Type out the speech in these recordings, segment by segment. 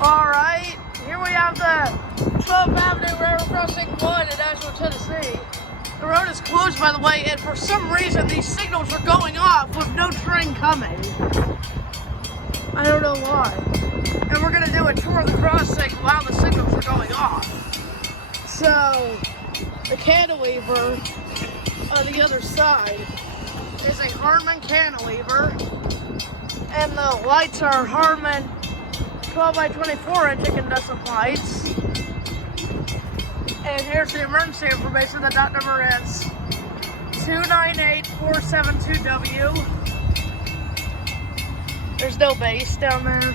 Alright, here we have the 12th Avenue Railroad Crossing 1 in Nashville, Tennessee. The road is closed, by the way, and for some reason these signals are going off with no train coming. I don't know why. And we're going to do a tour of the crossing while the signals are going off. So, the cantilever on the other side is a Harman cantilever, and the lights are Harman 12 by 24 inch incandescent lights. And here's the emergency information. The dot number is 298472W. There's no base down there.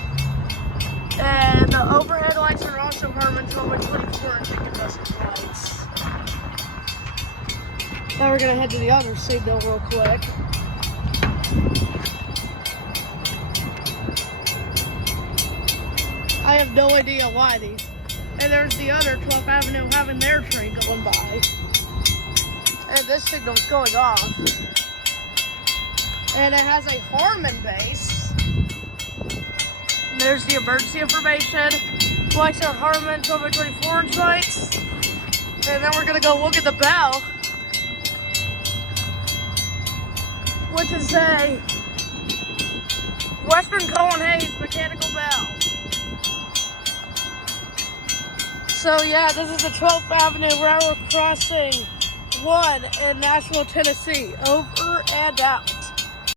And the overhead lights are also Harman 12 by 24 inch incandescent lights. Now we're gonna head to the other signal real quick. I have no idea why these. And there's the other 12th Avenue having their train going by. And this signal's going off. And it has a Harman base. And there's the emergency information. Lights are Harman 12 by 24 inch lights. And then we're gonna go look at the bell, which is a Western Cullen Hayes mechanical bell. So yeah, this is the 12th Avenue Railroad Crossing 1 in Nashville, Tennessee. Over and out.